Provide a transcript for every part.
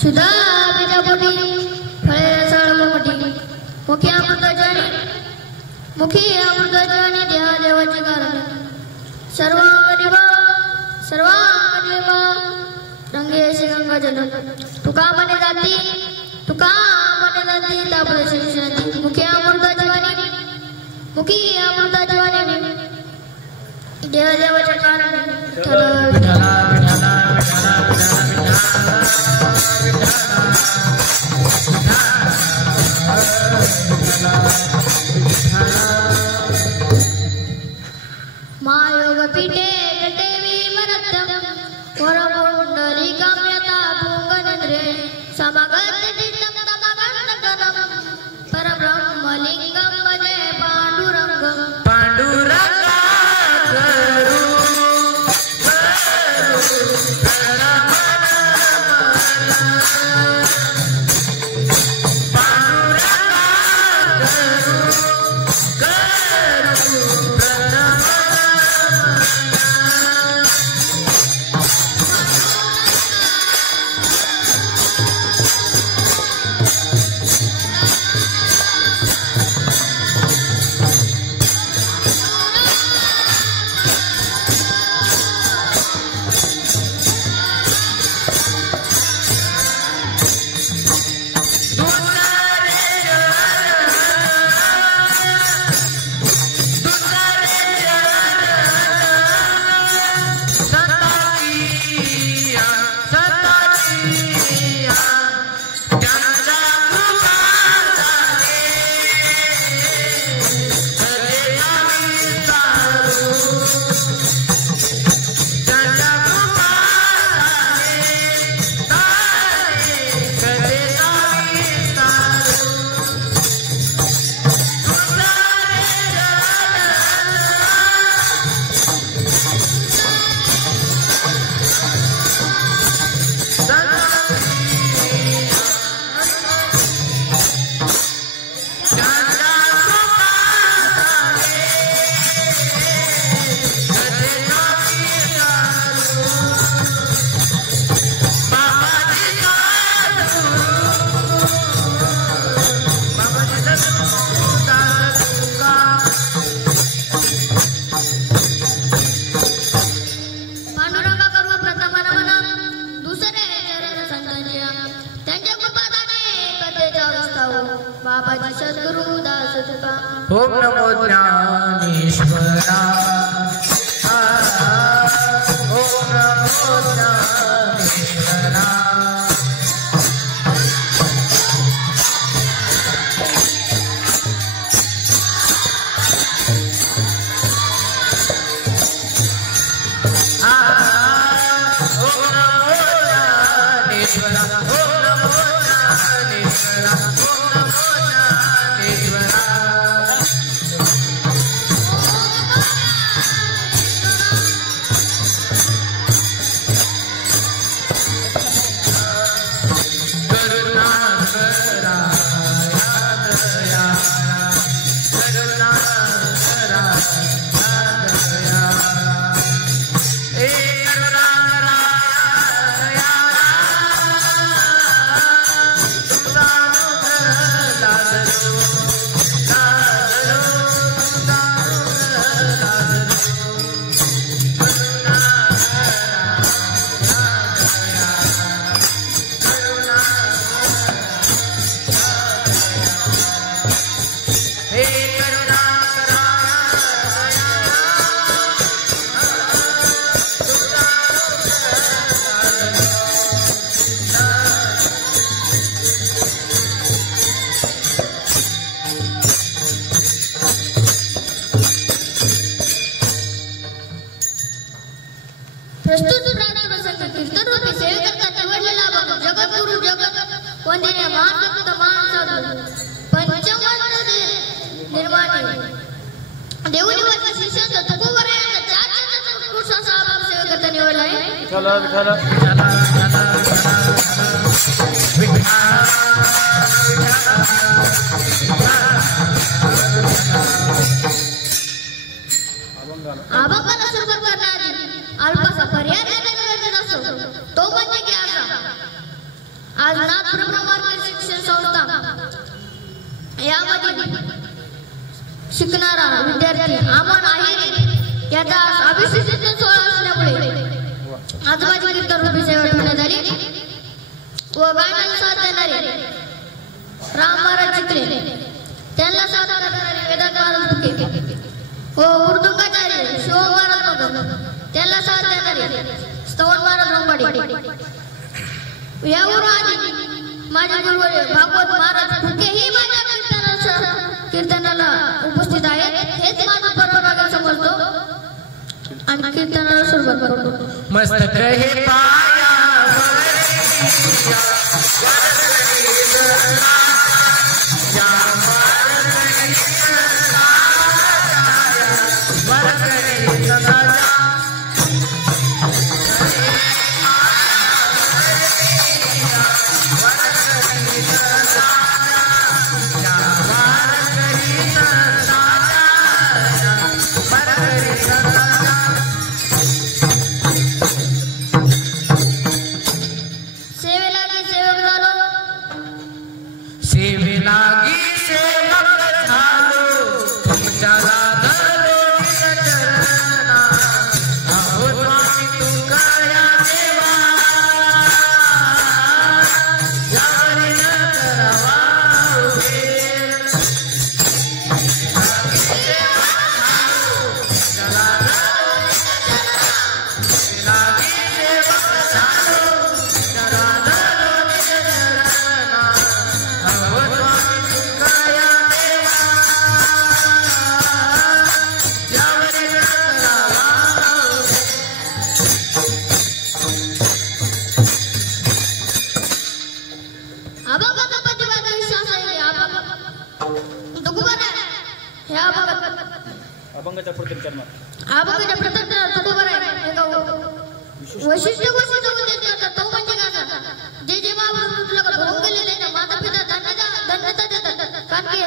सुधा बीजापोटी फळे रसाळ मोठी मुखी अमृताची देहा देवाची कारण सर्वांगदेवा रंगे अशी गंगा जल तुका मने जाती तापडशी विश्रांती मुखी अमृताची वाणी देहा देवाचे कारण मायोग पीठे जटेवी मरत्यम वरमुंडली काम्यता भूंगनन्द्रे समागत चित्तं तमगन्तकरं परब्रह्मलिंगं भजे पाण्डुरङ्गं ओम नमो ज्ञानेश्वरा ओम नमो ज्ञानेश्वरा आज नाथ ब्रह्ममार्ग शिक्षण संस्था यामध्ये शिकणारा विद्यार्थी अमन आहे याचा अभिषेक सोहळा असल्यामुळे आज माझी कीर्तन रूपी सेवा ठेवण्यात आली व गाण्याला साथ देणारे राम महाराज चिखले त्यांना साथ करणारे वेदांत महाराज फुके व उर्दुंगाचार्य शिव महाराज मगर त्यांना साथ देणारे स्तवन महाराज रंबाडी यावरून आधी माझे गुरुवर्य भागवत महाराज फुके ही माझ्या कीर्तनाला उपस्थित आहेत हेच माझा परवानगी समजतो आणि कीर्तनाला सुरुवात करतो मस्तक हे पाया वैशिष्ट्य गोष्ट तो म्हणजे जे जे महाभारत होऊन गेले त्यांच्या माता पिता धन्यता देतात कारण की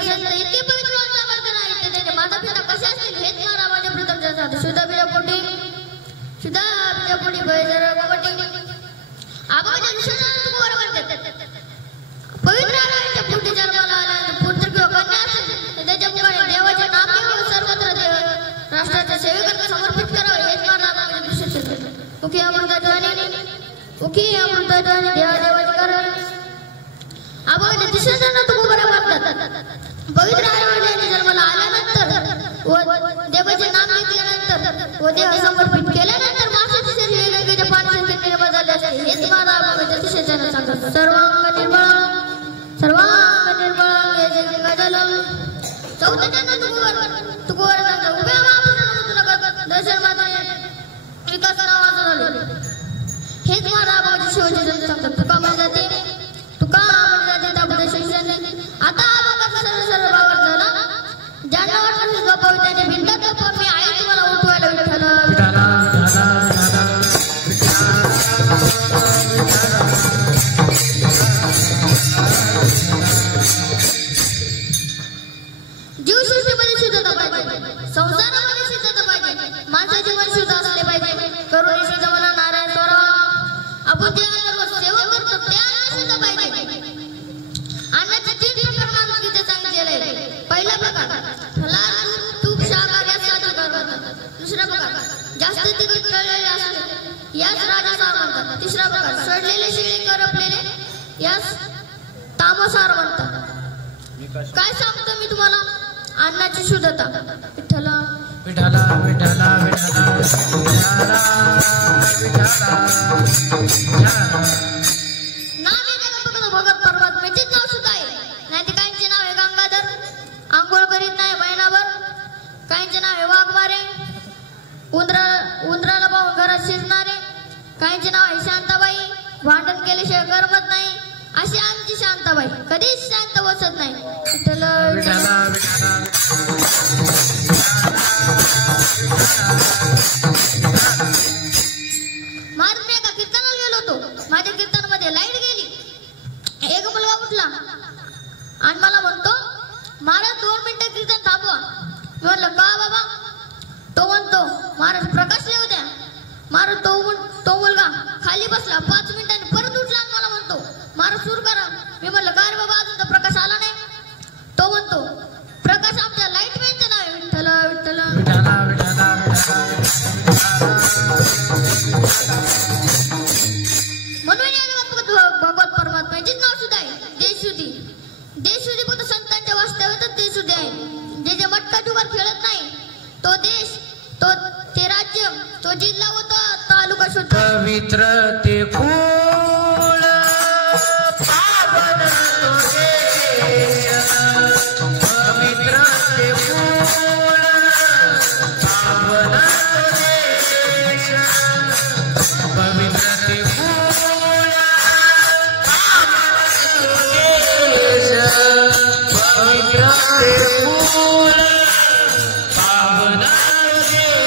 इतके पवित्र वर्तन आहे त्याचे माता पिता कसे असतील हेच मला माझ्या प्रथम सुद्धा बिजापोटी पवित्र आराच्या पोटी जन्माला आल्या पुत्र किंवा कन्या असेल त्याच्या मुळे देवाचे नाम घेऊन सर्वत्र राष्ट्राच्या सेवेकरता समर्पित करावे हेच मला माझ्या दृष्टीत ओके अमृताद्वाने देवादेवाचे कारण आपण दिशेनं तू बरं वाटतात पवित्र आराच्या जन्माला आल्यानंतर व देवाचे नाम घेतल्यानंतर व देव समर्पित केल्यानंतर मासाचे शरीर गंगेच्या पाण्याचे बदलले असते हेच मला माझ्या दिशेनं सांगतात सर्वांग निर्मळ हे गंगाजलम चौथ्याच्या तुकुवर सांगतात उभ्या महापुरुषाला दर्शन मात्र विकास नावाचं झाले हेच मला माझ्या शिवाजी सांगतात तुका म्हणजे जाते त्याबद्दल शिक्षण आता सरळ बावर झाला ज्यांना वाटलं गप्पा त्याने भिंत गप्पा मी आई तुम्हाला उठवायला जीवसृष्टीमध्ये शुद्धता पाहिजे संसारामध्ये शुद्धता पाहिजे माणसाचे मन शुद्ध असले पाहिजे करुणी शुद्ध मला नारायण स्वराव आपण जे सेवा करतो त्या शुद्ध पाहिजे अन्नाचे 3 प्रकार माणुसकीचे सांगितलेले आहे पहिला प्रकार फलाहार तूप शाकाहार यासाठी करतात दुसरा प्रकार जास्त तिखट तळलेले असते यास राजसार म्हणतात तिसरा प्रकार सडलेले शिळे करपलेले यास तामसार म्हणतात काय सांगतो मी तुम्हाला अन्नाची शुद्धता विठ्ठला विठ्ठला विठ्ठला विठ्ठला नाव आहे फक्त भगत परमात्म्याचेच नाव सुद्धा आहे नाही ते काहींचे नाव आहे गंगाधर आंघोळ करीत नाही महिनाभर काहींचे नाव आहे वाघमारे उंदराला पाहून घरात शिरणारे काहींचे नाव आहे शांताबाई भांडण केल्याशिवाय करमत नाही अशी आमची शांताबाई कधीच शांत बसत नाही विठ्ठला विठ्ठला महाराज मी एका कीर्तनाला गेलो होतो माझ्या कीर्तनामध्ये लाईट गेली एक मुलगा उठला आणि मला म्हणतो महाराज 2 मिनिटं कीर्तन थांबवा मी म्हणलं का बाबा तो म्हणतो महाराज प्रकाश येऊ द्या महाराज तो मुलगा खाली बसला 5 मिनिटांनी परत उठला आणि मला म्हणतो महाराज मी म्हणलं का रे बाबा अजून तर प्रकाश आला नाही. तो म्हणतो प्रकाश आमच्या लाईट मॅनचं नाव आहे. विठ्ठल विठ्ठल विठाला विठाला म्हणून या जगात भगवत परमात्म्याचेच नाव सुद्धा आहे देशुद्धी. देशुद्धी फक्त संतांच्या वास्तव्यातच देशुद्धी आहे. जे जे मटका जुगार खेळत नाही तो देश, तो ते राज्य, तो जिल्हा व तो तालुका शुद्ध. पवित्र ते फूल पावन तो देश, पवित्र ते फूल पावन तो देश, पवित्र ते फूल पावन तो देश, पवित्र ते फूल पावन तो देश.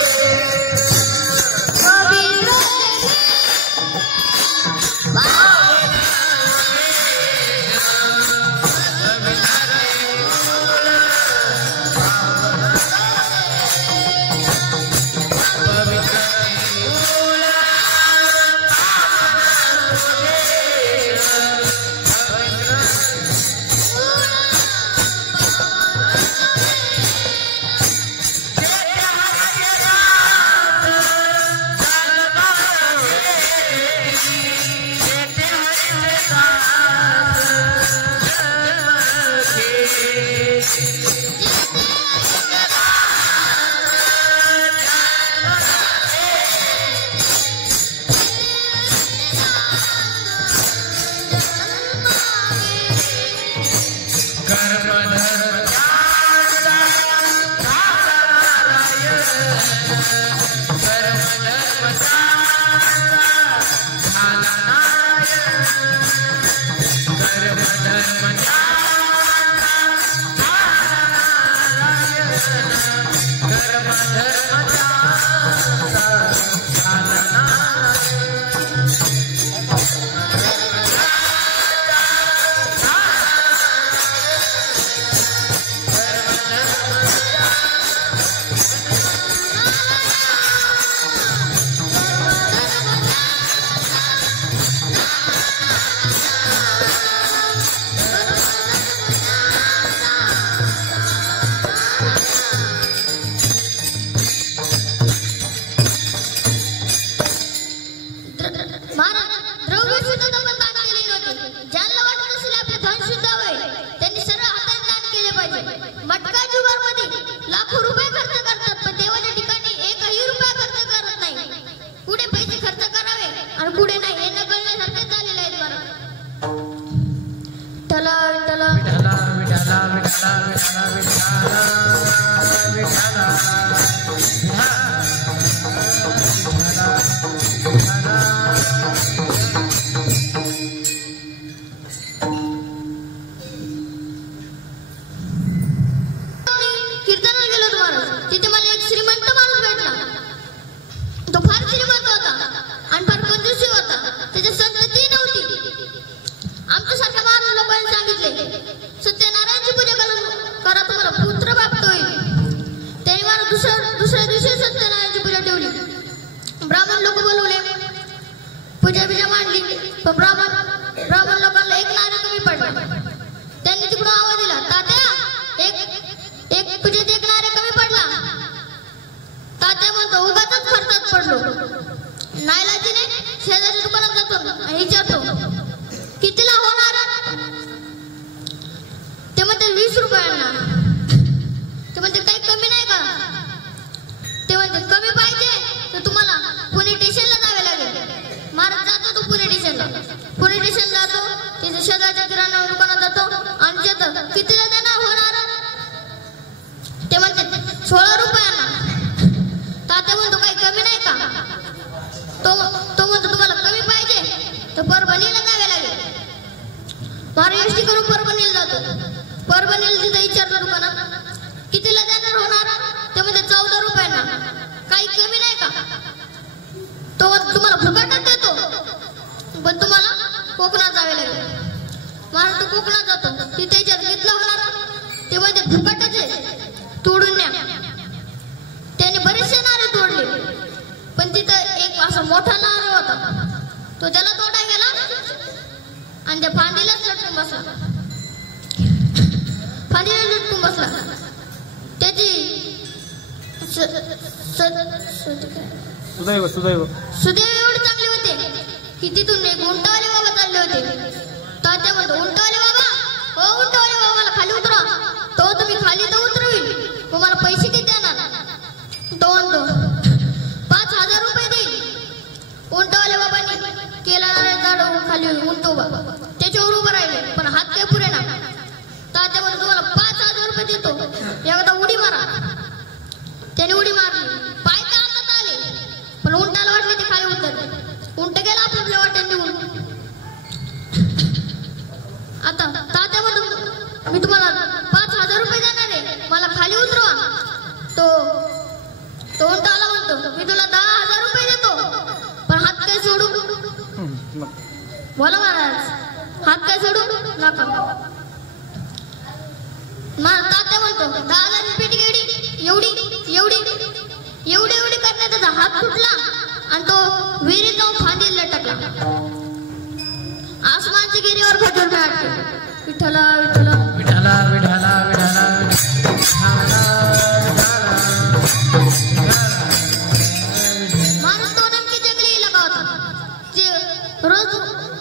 ब्राह्मण लोकांना एक नारळ कमी पडला. त्यांनी तिकडून आवाज दिला, तात्या एक पूजेत एक नारळ कमी पडला. तात्या म्हणतो उगाचच खर्चात पडलो. नाईलाजीने शेजारच्या दुकानात जातो आणि विचारतो कितीला होणार. ते म्हणते 20 रुपयांना. ते म्हणते काही कमी नाही का. ते म्हणते कमी पाहिजे तर तुम्हाला पुणे स्टेशनला जावे लागेल. महाराज जातो तो पुणे स्टेशनला. पुणे स्टेशन जातो, तिथे शेजारच्या किराणा दुकानात जातो आणि विचारतो कितीला देणार होणार. ते म्हणते 16 रुपयांना. तात्या म्हणतो काही कमी नाही का. तो म्हणतो तुम्हाला कमी पाहिजे तर परभणीला जावे लागेल. महाराज एसटी करून परभणीला जातो. परभणीला तिथे विचारतो दुकानात कितीला देणार होणार. ते म्हणजे 14 रुपयांना. काही कमी नाही का. तो तुम्हाला फुकटच देतो पण तुम्हाला कोकणात जावे लागेल. महाराज तो कोकणात जातो, तिथे विचार घेतला होणार. ते म्हणजे फुकटच आहे, तोडून न्या. त्याने बरेचसे नारे तोडले पण तिथं एक असा मोठा नारळ होता. तो त्याला तोडा गेला आणि त्या फांदीलाच लटकून बसला. फांदीला लटकून बसला. त्याची सुदैव एवढे चांगले होते की तिथून एक उंटवाले बाबा चालले होते. तात्या म्हणतो, उंटवाले बाबा, हो उंटवाले बाबा, मला खाली उतरा. तो तुम्ही खाली तर उतरवील, तुम्हाला पैसे किती देणार? तो म्हणतो 5,000 रुपये देईल. उंटवाले बाबांनी केला झाड खाली उंट उभा, त्याच्यावर उभं राहिले, पण हात काय पुरे ना. तात्या म्हणतो, तुम्हाला 5,000 रुपये देतो, एकदा उडी मारा. त्याने उडी मारली. पाय तर हातात आले, पण उंटाला वाटले ते खाली उतरले. उंट गेला आपल्या वाटेने निघून. आता तात्या म्हणतो, मी तुम्हाला 5,000 रुपये देणार आहे, मला खाली उतरवा. तो उंट आला म्हणतो, मी तुला 10,000 रुपये देतो, पण हात काय सोडू? बोला महाराज, हात काय सोडू नका. तात्या म्हणतो, 10,000 पेटी एवढी करण्यात त्याचा हात तुटला आणि तो विहिरीत जाऊन फांदीला लटकला. आसमानच्या गिरीवर खजूर मिळाले. विठ्ठला विठ्ठला विठ्ठला विठ्ठला विठ्ठला माणूस तो नक्की जंगली इलाका होता. जे रोज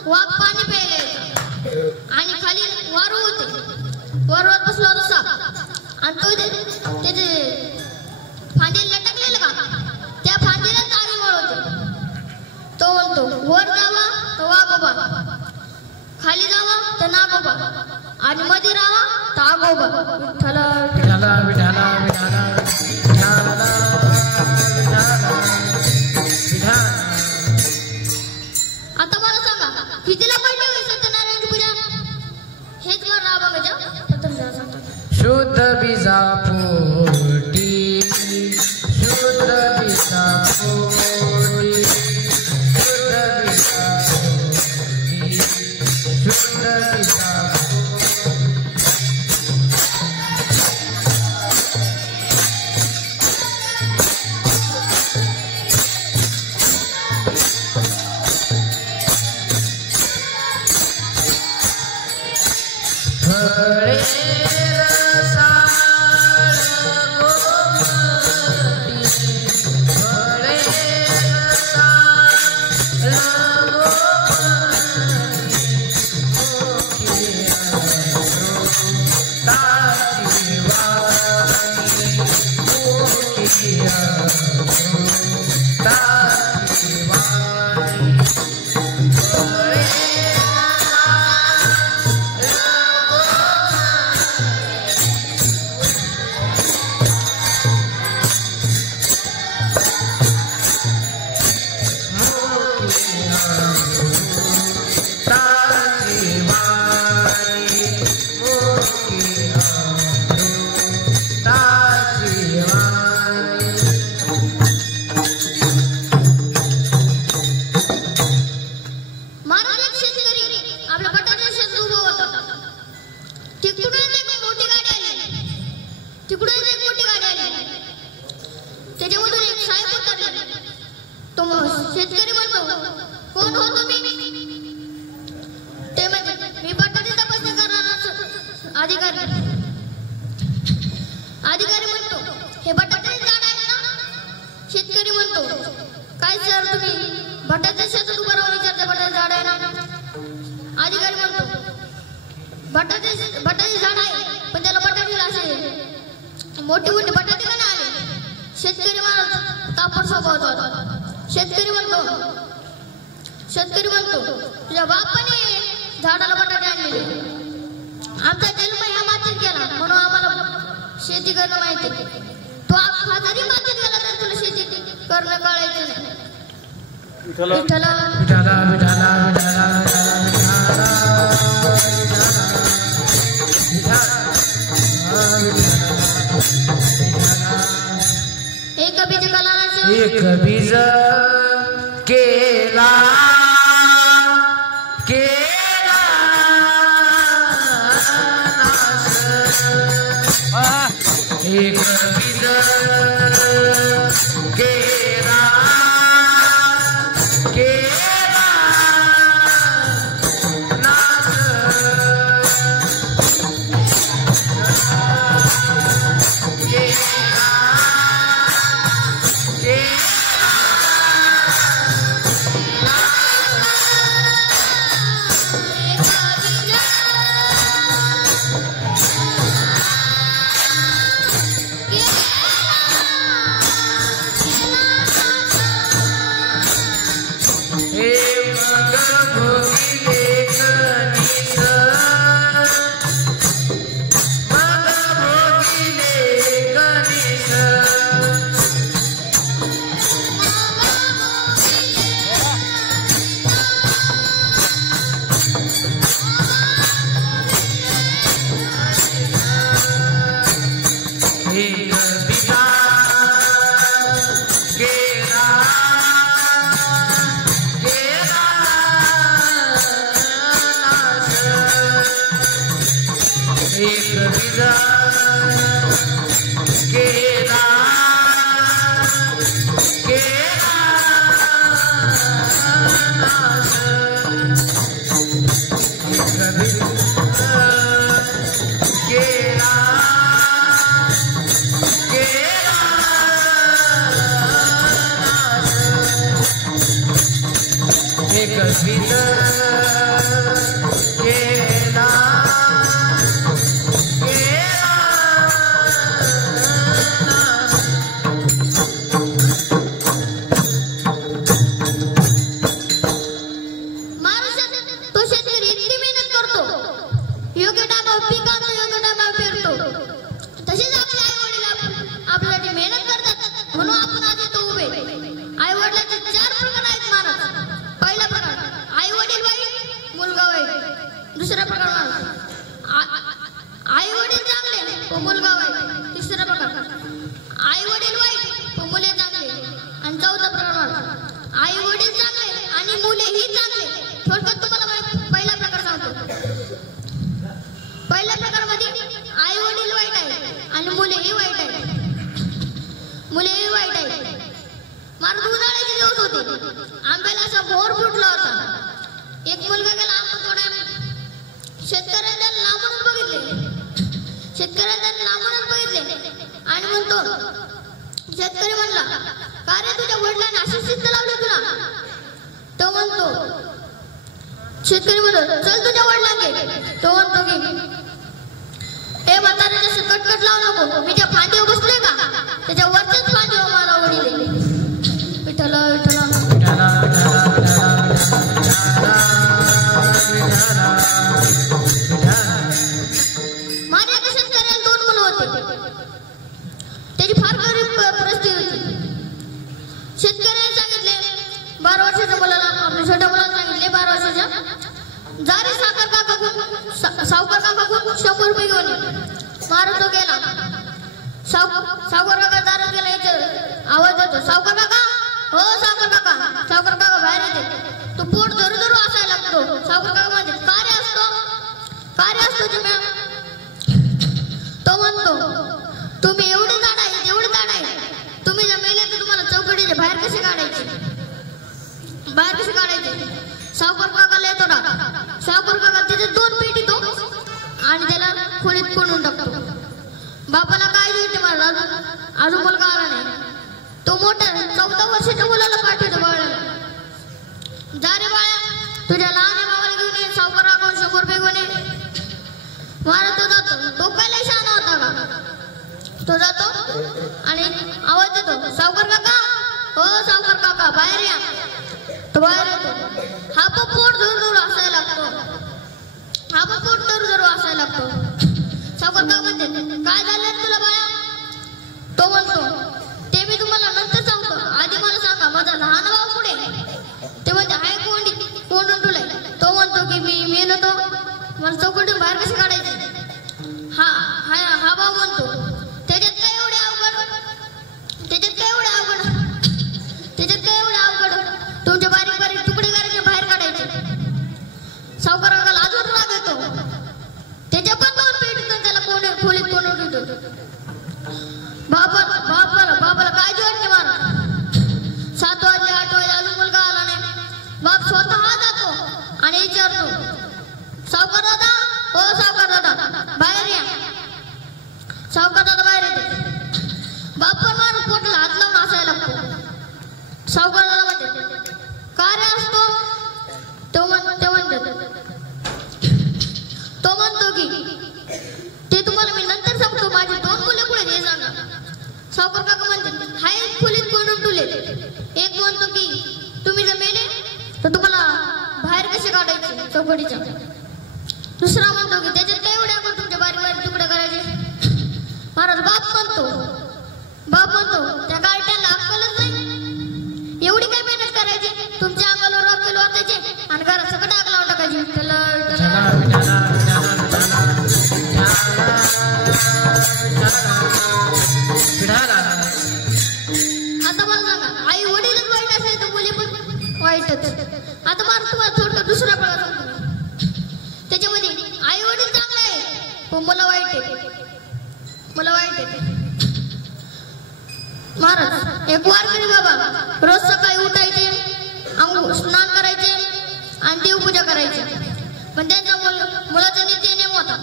वाघ पाणी प्यायला यायचा आणि खाली वारू होते. वारूवर बसला होता साप आणि तो त्याचे फांदीला लटकलेलं का त्या फांदीला तारी वळवते. तो म्हणतो, वर जावा तर वाघ उभा, खाली जावा तर नाग उभा, आणि मध्ये राहा तर आग उभा. विठ्ठला विठ्ठला विठ्ठला विठ्ठला आता मला सांगा, कितीला पडली होई सत्यनारायणची पूजा? हेच मला राहा बघा. प्रथम जरा सांगतो. शुद्ध बीजापोटी, शुद्ध बीजापोटी, शुद्ध बीजापोटी, शुद्ध बीजापोटी. फळे रसाळ गोमती, फळे रसाळ गोमती, ताची वाणी, ताची वाणी. फळे शेतकरी म्हणतो, कोण हो तुम्ही? ते म्हणजे, मी बटाटे तपासणी करणारा अधिकारी. अधिकारी म्हणतो, हे बटाट्याचे झाड आहे ना? शेतकरी म्हणतो, काय सर तुम्ही बटाट्याच्या शेतात उभं राहून विचारता बटाट्याचे झाड आहे ना? अधिकारी म्हणतो, बटाट्याचे झाड आहे, पण त्याला बटाटे असे मोठे मोठे बटाटे का नाही आले? शेतकरी मला तापड स्वभावाचा होता. शेतकरी म्हणतो, तुझ्या बापाने झाडाला बटाटे आणलेले. आमचा जन्म ह्या मातीत गेला, म्हणून आम्हाला शेती करणं माहिती. तो आखा जरी मातीत गेला तर तुला शेती करणं कळायचं नाही. विठ्ठला विठ्ठला विठ्ठला विठ्ठला एक बीज कलानाश, एक बीज केला केला नाश, एक बीज केला केला नाश. आता मला तुम्हाला थोडं दुसरा प्रकार सांगतो. त्याच्यामध्ये आई वडील चांगले आहे पण मला वाईट आहे. महाराज एक वारकरी बाबा रोज सकाळी उठायचे, स्नान करायचे आणि देवपूजा करायचे. पण त्यांच्या मुलाचा नित्य नियम होता,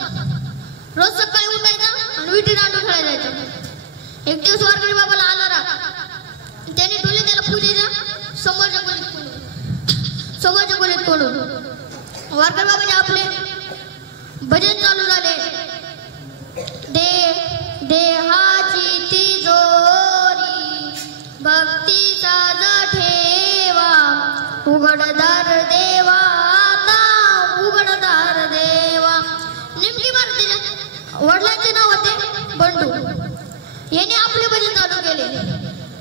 रोज सकाळी उठायचा आणि विटी दांडू खेळायला जायचं. एक दिवस वारकरी बाबाला आला राग. त्याने डोले त्याला पूजेचा समोरच्या खोलीत कोंडून वारकरी बाबाने आपले भजन चालू झाले. देहाची तिजोरी भक्तीचा ठेवा, उघडदार देवा आता उघडदार देवा. नेमकी मारतीच्या वडिलांचे नाव होते बंडू. याने आपले भजन चालू केले.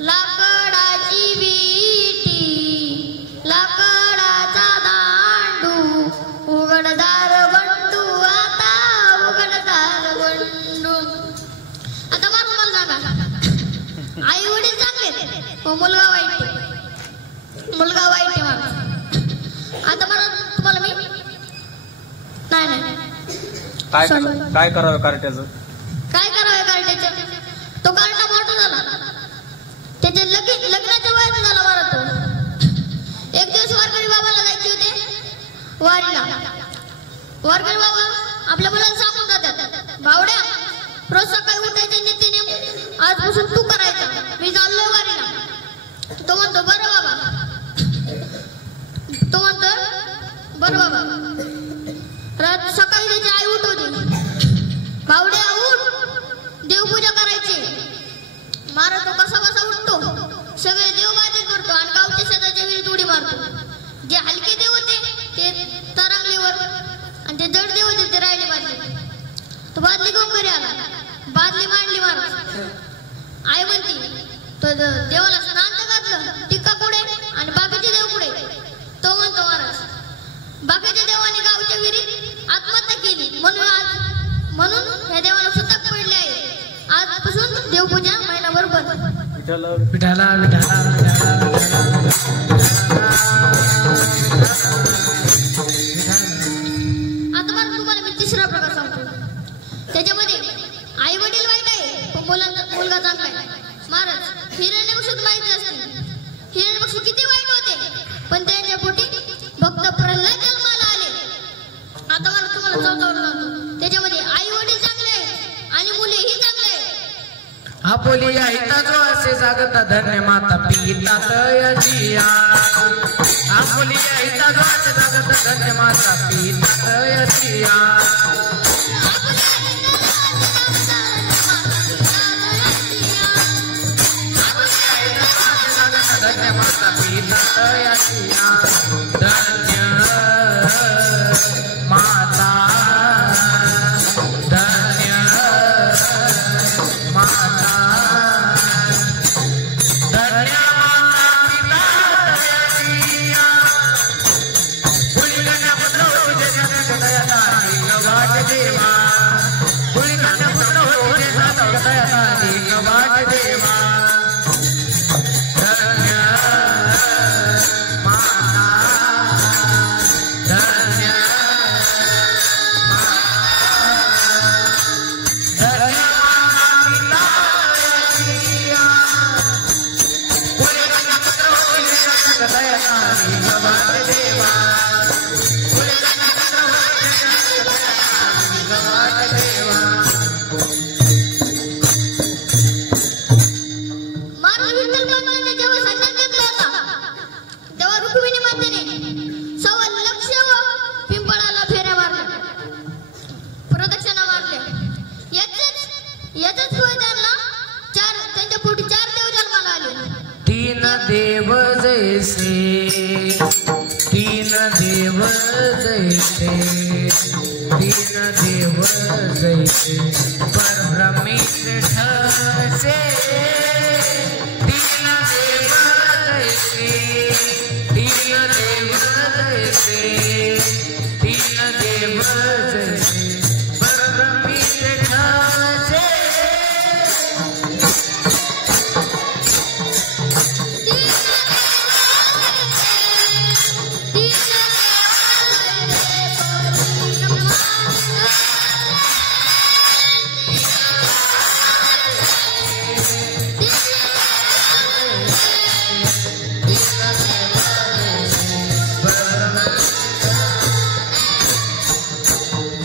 लाकडाची विटी लाकडाचा दांडू, उघडदार बंडू आता उघडदार बंडू. आता मला सांगा, आई वडील चांगले मुलगा वाईट आहे मला. आता मला तुम्हाला मी नाही काय करावं कार्ट्याचं? तो कार्टा मोठा झाला, त्याच्या लग्नाच्या वयाचा झाला मला तो. एक दिवस वारकरी बाबाला जायचे होते वारीला. वारकरी बाबा आपल्या मुलाला सांगून जातात, भावड्या रोज सकाळी उठायचे नित्यनेम आजपासून तू करायचा, मी चाललो वारीला. तो म्हणतो बरं बाबा. सकाळी त्याची आई उठवते, भावड्या उठ, देवपूजा करायची. महाराज तो कसा उठतो, सगळे देवबाजी करतो आणि गावच्या शेताच्या विहिरीत उडी मारतो. जे हलके देव होते ते तरंगलीवर आणि जे जड देव होते ते राहिले बादली. तो बादली घेऊन घरी आला, बादली मांडली महाराज. आई म्हणती तो देवाला स्नान घातलं, टिक्का पुढे आणि बाकीचे देव पुढे. तो म्हणतो महाराज बाकीच्या देवाने गावच्या विहिरीत आत्महत्या केली, म्हणून ह्या देवाला सुतक पडले आहे. आजपासून देवपूजा महिनाभर बंद. विठाला आता मला तुम्हाला मी तिसरा प्रकार सांगतो. त्याच्यामध्ये आई वडील वाईट आहे पण मुलगा चांगला आहे. महाराज हिरण्यकश्यप माहिती असते, हिरण्यकश्यप किती वाईट होते पण त्यांच्या पोटी भक्त प्रल्हाद जन्माला आले. आता मला तुम्हाला चौथा सांगतो. त्याच्यामध्ये आई वडील चांगले आहेत आणि मुलेही चांगले आहेत. आपोलिया हिता जो असे जागता धन्य माता पिता तयजिया. आपोलिया हिता जो असे जागता धन्य माता पिता तयजिया. धन्य माता पिता तयजिया. धन्य माता धन्य माता धन्य माता पिता तयजिया. पुलिकन्या पुत्र हो जे जगत दयातारी गवाट देवा. पुलिकन्या पुत्र हो जे जगत दयातारी गवाट देवा. धन्य माता धन्य महाराज विठ्ठल भक्तांनी जेव्हा संन्यास घेतला होता तेव्हा रुक्मिणी मातेने 1.25 पिंपळाला फेऱ्या मारल्या, प्रदक्षिणा मारल्या. याचच होय त्यांच्या पोटी 4 देव जन्माला आले. तीन देव जैसे तीन देव जैसे तीन देव जैसे परब्रह्मी ठसे. तीन देव जैसे तीन देव जैसे तीन देव जैसे परब्रह्मी ठसे.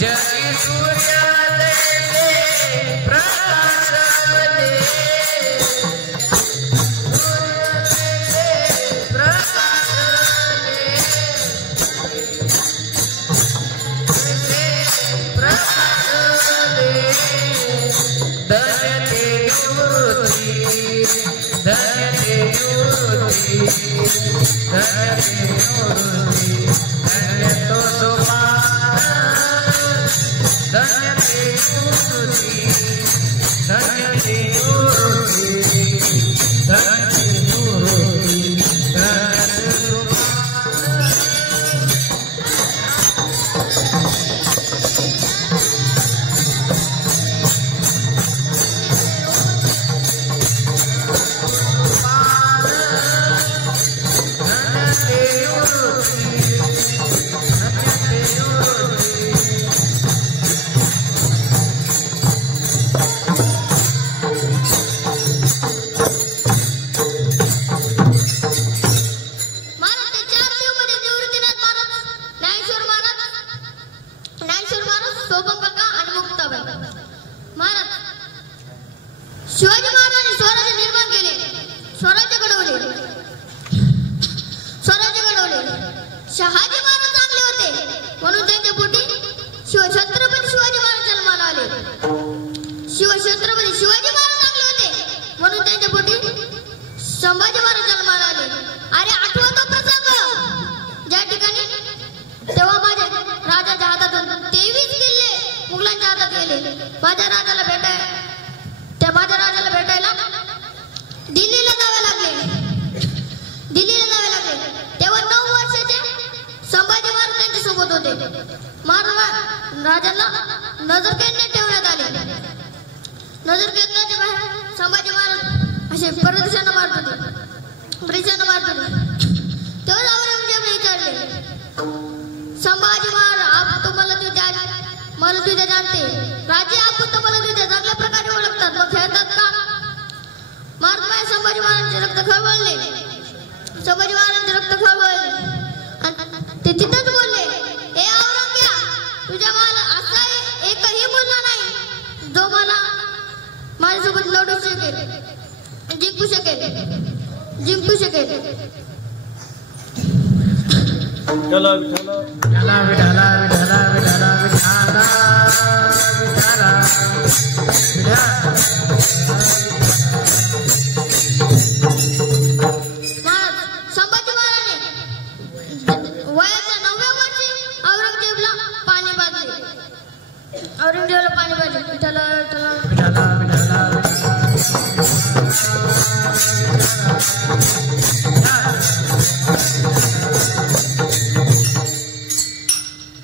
जगी सूर्यादय प्रकाशवले शिवाजी महाराजांनी स्वराज्य निर्माण केले, स्वराज्य घडवले. शहाजी महाराज चांगले होते म्हणून त्यांच्या पोटी छत्रपती शिवाजी महाराज जन्माला आले. छत्रपती शिवाजी महाराज चांगले होते म्हणून त्यांच्या पोटी संभाजी महाराज जन्माला आले. अरे आठवा तो प्रसंग ज्या ठिकाणी तेव्हा माझ्या राजाच्या हातातून 23 किल्ले मुघलांच्या हातात गेले. माझ्या राजाला भेटायला दिल्लीला जावे लागले. तेव्हा 9 वर्षाचे संभाजी महाराज त्यांच्या सोबत होते. राजांना नजरकैदेत ठेवण्यात आले. नजरकैदेच्या बाहेर संभाजी महाराज असे प्रदर्शनं मारत होते. तेव्हा औरंगजेबने विचारले, संभाजी महाराज आप तो मला तुझ्या जानते राजे, आपण तर मला तुझ्या चांगल्या प्रकारे ओळखतात, मग खेळतात का? महाराज संभाजी महाराजांचे रक्त खळबळले. ते तिथंच बोलले, हे औरंग्या, तुझ्या मला असा एकही मुलगा नाही जो मला माझ्यासोबत लढू शकेल, जिंकू शकेल. चला संभाजी महाराजांनी वयाच्या 9व्या वर्षी औरंगजेबला पाणी पाजले.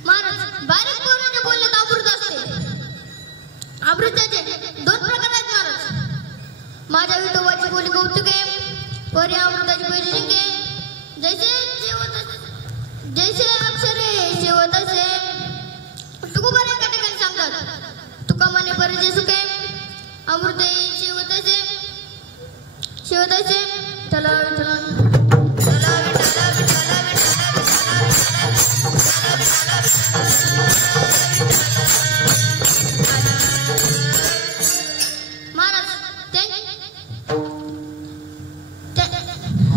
महाराज बारीक पोराचे बोलण्यात अमृत असते. अमृताचे 2 प्रकार आहेत महाराज. माझ्या विठोबाची बोली कौतुके, परी अमृताची पैरी जिंके. जैसे अक्षरे शिव तसे. तुकोबा एका ठिकाणी सांगतात, तुका म्हणे परी जे सुखे, अमृत शिव तसे. चला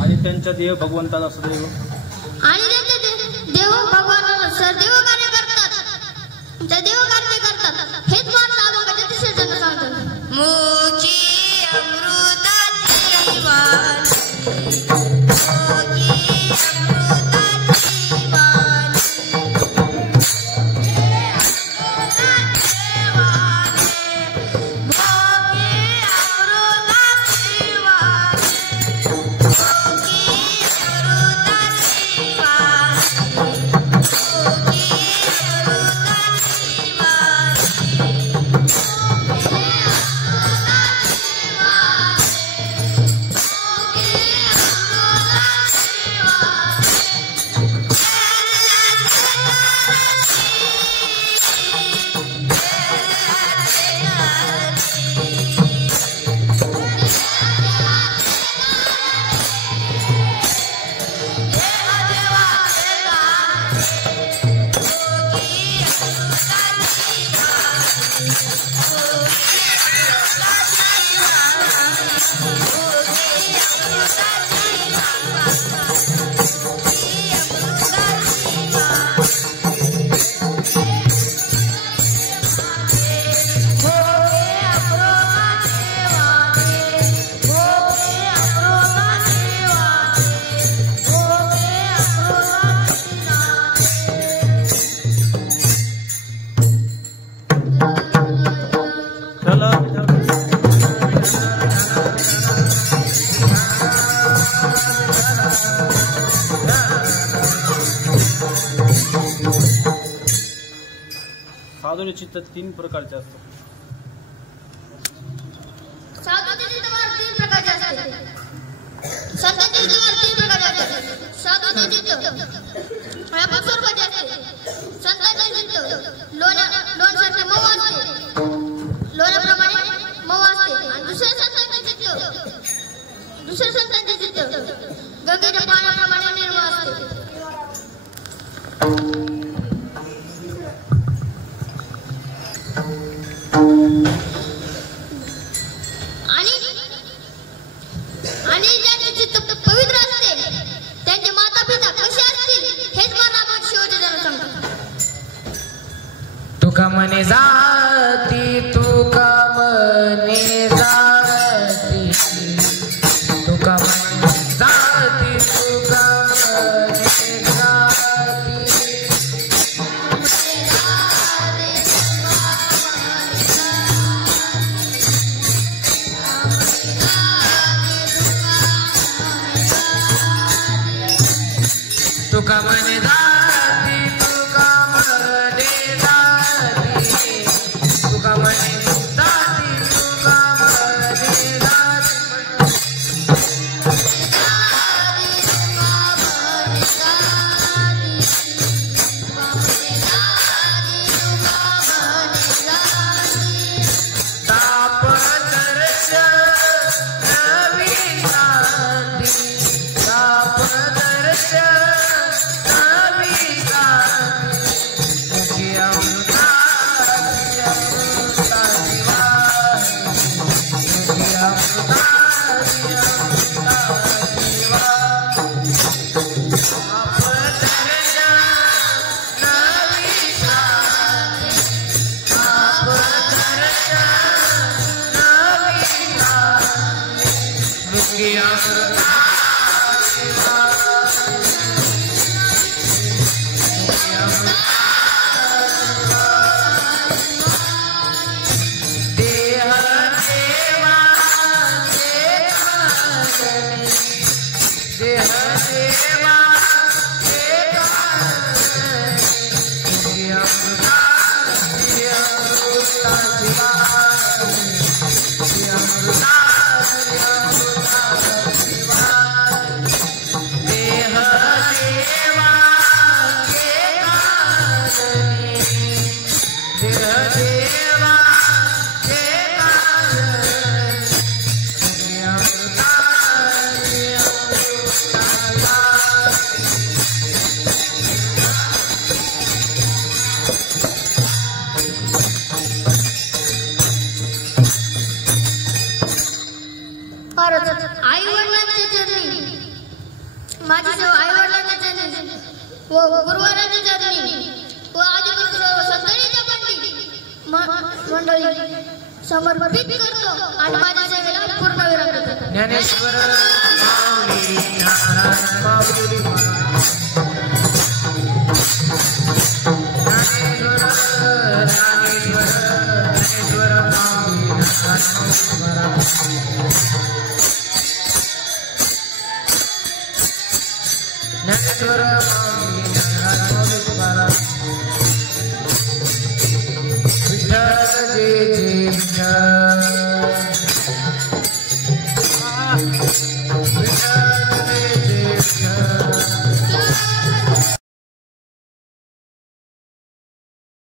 आणि त्यांच्या देव भगवंताला सदैव देव भगवान सदैव कार्य करतात. हेच मार्ग अभंगाच्या 3 जण सांगतात. मोची अमृताची वाणी, साधूचे चित्त 3 प्रकारचे असतात. साधूचे चित्त 3 प्रकारचे असते. संतांचे चित्त 3 प्रकारचे असते. साधूचे चित्त व्यापक स्वरूपाचे असते. संतांचे चित्त लोणसारखे मऊ असते, लोण्याप्रमाणे मऊ असते. आणि दुसऱ्या संतांचे चित्त गंगेच्या पाण्याप्रमाणे निर्मळ असते. आणि ज्यांचे चित्त पवित्र असते त्यांचे माता पिता कसे असतील हेच मला आपण शेवटचे जण सांगतो. तुका म्हणे जाती, तुका म्हणे जाती, तुका म्हणे जाती, तुका म्हणे जाती. तुका म्हणे जाती, तुका म्हणे जाती, तुका म्हणे जाती, तुका म्हणे जाती. ताप दर्शन नवी शांती, ताप दर्शन नवी शांती. मुखी अमृताची अमृताची वाणी, मुखी अमृताची अमृताची वाणी. ताप दर्शन नवी शांती, ताप दर्शन नवी शांती. मुखी अमृताची वाणी, मुखी अमृताची. देह देवाचे कांगणी, देह देवाचे कांगणी. मुखी अमृताची अमृताची वाणी, मुखी अमृताची अमृताची वाणी. देह देवाचे कांगणी, देह देवाचे कांगणी. मुखी अमृताची आई वडिलांच्या चरणी माझी सेवा, आई वडिलांच्या चरणी व गुरुवाराच्या चरणी व आजूबाजू सर्व संतांच्या मंडळी समर्पित करतो आणि माझ्या सेवेला पूर्ण विराम देतो. ज्ञानेश्वर माऊली, नारायण माऊली महाराज.